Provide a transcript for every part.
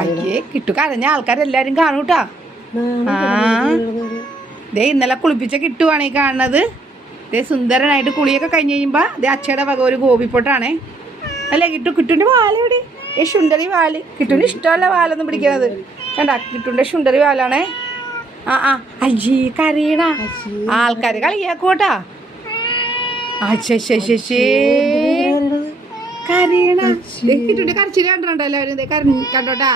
അയ്യേ കിട്ടു. കരഞ്ഞ ആൾക്കാരെല്ലാരും കാണൂട്ടാ. ആ. ദേ ഇന്നലെ കുളിപ്പിച്ച കിട്ടുവാണ് ഈ കാണുന്നത്. ദേ സുന്ദരനായിട്ട് കുളിയൊക്കെ കഴിഞ്ഞ് കഴിയുമ്പോ ദേ അച്ഛയുടെ വക ഒരു ഗോപിപ്പൊട്ടാണേ. അല്ലേ കിട്ടു? കിട്ടുവിന്റെ വാലെവിടെ ഏ ശുണ്ടരി വാൽ. കിട്ടുവിന് ഇഷ്ടമല്ല വാലൊന്നും പിടിക്കുന്നത് കണ്ട കിട്ടുവിന്റെ ശുണ്ടരി വാലാണേ. ആ ആ. അജി കരയണ ആൾക്കാര് കളിയാക്കോട്ടാ അച്ഛേ കരയണ. കരച്ചിൽ കിട്ടുവിന്റെ കരച്ചിൽ കണ്ടോ എല്ലാവരും? ദേ കര കണ്ടോട്ടാ.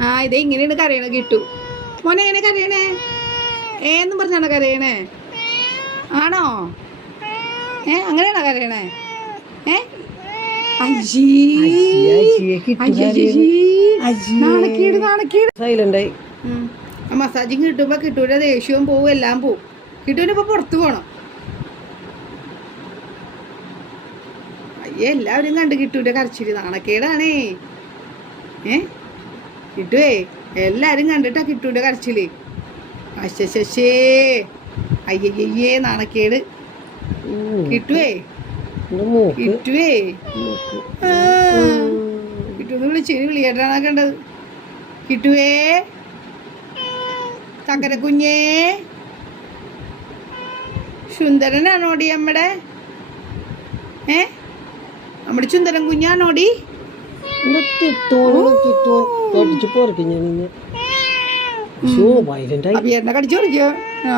ആ ഇതേ ഇങ്ങനെയാണ് കരയണ കിട്ടു. മോനെ എങ്ങനെ കരയണേ? ഏന്നും പറഞ്ഞാണ് കരയണേ? ആണോ? ഏ അങ്ങനെയാണോ കരയണേ? ഏ. നാണക്കേട് നാണക്കേട്. മസാജിങ് കിട്ടുമ്പോ കിട്ടൂടെ ദേഷ്യവും പോവും എല്ലാം പോവും. കിട്ടൂനിപ്പോ പുറത്തു പോണം. അയ്യേ എല്ലാവരും കണ്ട് കിട്ടൂല കരച്ചിൽ നാണക്കേടാണേ. ഏ? കിട്ടുവേ? എല്ലാവരും കണ്ടിട്ടാ കിട്ടൂല കരച്ചിൽ അശ്ശേ അയ്യയ്യേ നാണക്കേട്. കിട്ടുവേ? കിട്ടുവേ. കിട്ടുന്ന് വിളിച്ചിന് വിളിയേട്ടാണ് കണ്ടത്. കിട്ടുവേ? തകര കുഞ്ഞേ സുന്ദരനാണോടി അമ്മടെ? ഏ? നമ്മുടെ തരം കുഞ്ഞാണോടി കടിച്ചു പോരക്ക് ഞാൻ കടിച്ചു പറിക്കോ ആ.